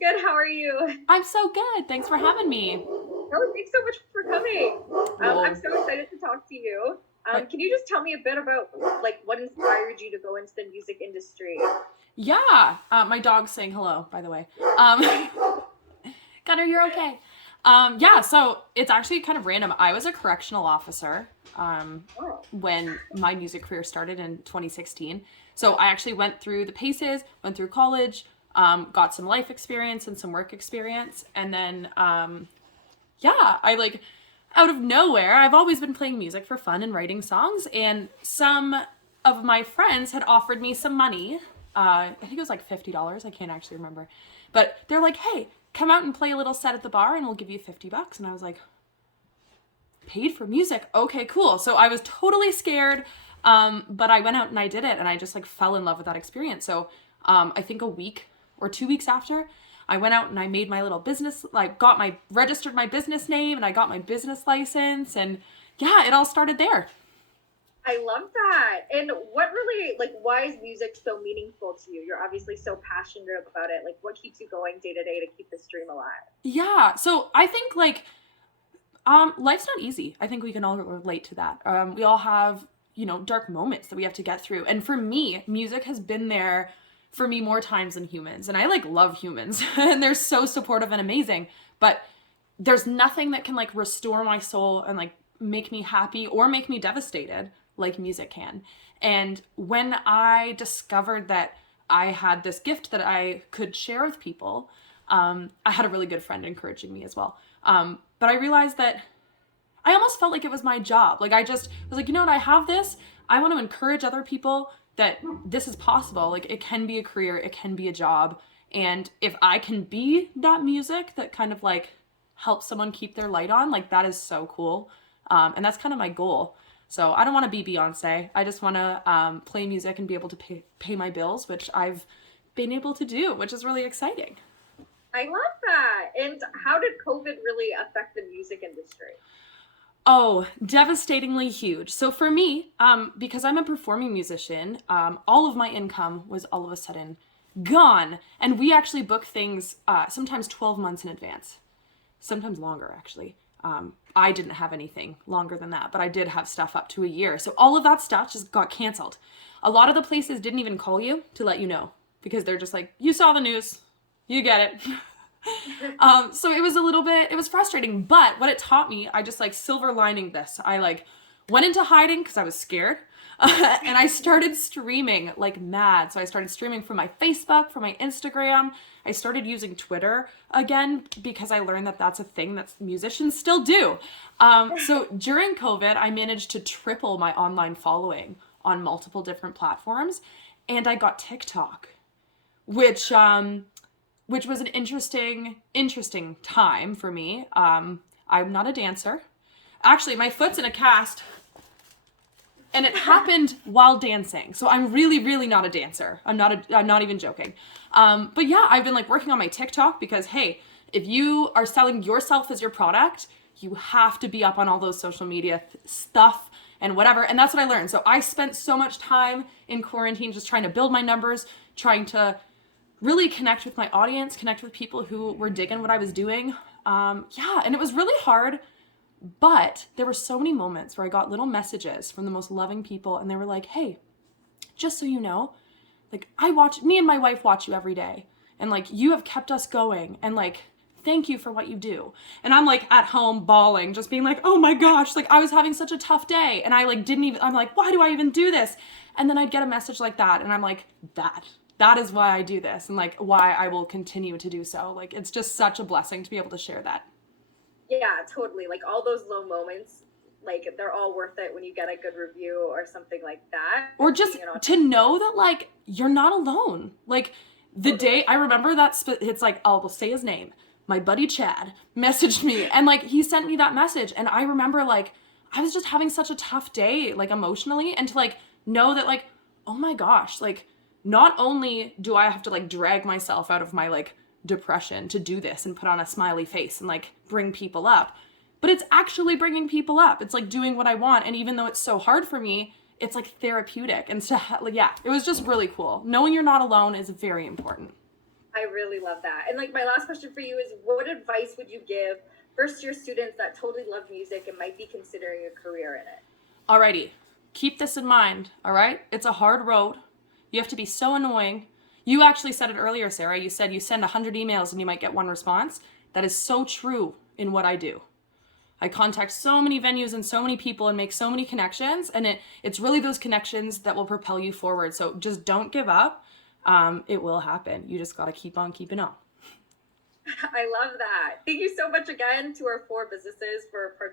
Good, how are you? I'm so good. Thanks for having me. Oh, thanks so much for coming. I'm Well, so excited to talk to you. but Can you just tell me a bit about like what inspired you to go into the music industry? yeah, my dog's saying hello, by the way. Gunner, you're okay. Yeah, so it's actually kind of random. I was a correctional officer Oh, when my music career started in 2016. So I actually went through the paces, went through college, got some life experience and some work experience, and then yeah, I like out of nowhere, I've always been playing music for fun and writing songs, and some of my friends had offered me some money. I think it was like $50. I can't actually remember, but they're like, "Hey, come out and play a little set at the bar, and we'll give you $50." And I was like, "Paid for music? Okay, cool." So I was totally scared, but I went out and I did it, and I just like fell in love with that experience. So I think a week or 2 weeks after, I went out and I made my little business, like got my registered my business name and I got my business license, and yeah, it all started there. I love that. And what really like why is music so meaningful to you? You're obviously so passionate about it. Like what keeps you going day to day to keep this dream alive? Yeah, so I think like life's not easy. I think we can all relate to that. We all have, dark moments that we have to get through. And for me, music has been there for me more times than humans. And I like love humans and they're so supportive and amazing. But there's nothing that can like restore my soul and like make me happy or make me devastated like music can. And when I discovered that I had this gift that I could share with people, I had a really good friend encouraging me as well. But I realized that I almost felt like it was my job. Like I just was like, you know what, I have this. I want to encourage other people that this is possible. Like it can be a career, it can be a job. And if I can be that music that kind of like helps someone keep their light on, like that is so cool. And that's kind of my goal. So I don't want to be Beyonce. I just want to play music and be able to pay my bills, which I've been able to do, which is really exciting. I love that. And how did COVID really affect the music industry? Oh, devastatingly huge. So for me, because I'm a performing musician, all of my income was all of a sudden gone. And we actually book things sometimes 12 months in advance, sometimes longer, actually. I didn't have anything longer than that, but I did have stuff up to a year. So all of that stuff just got canceled. A lot of the places didn't even call you to let you know because they're just like, you saw the news, you get it. So it was a little bit, it was frustrating, but what it taught me, I just like silver lining this. I like went into hiding because I was scared. And I started streaming like mad. So I started streaming from my Facebook, from my Instagram. I started using Twitter again because I learned that that's a thing that musicians still do. So during COVID, I managed to triple my online following on multiple different platforms, and I got TikTok, which which was an interesting time for me. I'm not a dancer. Actually, my foot's in a cast, and it happened while dancing. So I'm really not a dancer. I'm not even joking. But yeah, I've been like working on my TikTok because hey, if you are selling yourself as your product, you have to be up on all those social media stuff and whatever. And that's what I learned. So I spent so much time in quarantine just trying to build my numbers, trying to really connect with my audience, connect with people who were digging what I was doing. Yeah, and it was really hard, but there were so many moments where I got little messages from the most loving people, and they were like, hey, just so you know, like me and my wife watch you every day, and like you have kept us going, and like thank you for what you do. And I'm like at home bawling, just being like, oh my gosh, like I was having such a tough day, and I like didn't even, I'm like, why do I even do this? And then I'd get a message like that, and I'm like, that is why I do this, and like why I will continue to do so. Like it's just such a blessing to be able to share that. Yeah, totally. Like all those low moments, like they're all worth it when you get a good review or something like that. Or just You know, to know that like you're not alone. Like the day totally. I remember that it's like I'll say his name. My buddy Chad messaged me, and like he sent me that message, and I remember like I was just having such a tough day like emotionally, and to like know that like oh my gosh, like not only do I have to like drag myself out of my like depression to do this and put on a smiley face and like bring people up, but it's actually bringing people up. It's like doing what I want. And even though it's so hard for me, it's like therapeutic. And so, like, yeah, it was just really cool. Knowing you're not alone is very important. I really love that. And like my last question for you is, what advice would you give first year students that totally love music and might be considering a career in it? Alrighty, keep this in mind, all right? It's a hard road. You have to be so annoying. You actually said it earlier, Sarah. You said you send 100 emails and you might get one response. That is so true in what I do. I contact so many venues and so many people and make so many connections, and it's really those connections that will propel you forward. So just don't give up. It will happen. You just got to keep on keeping on. I love that. Thank you so much again to our four businesses for participating.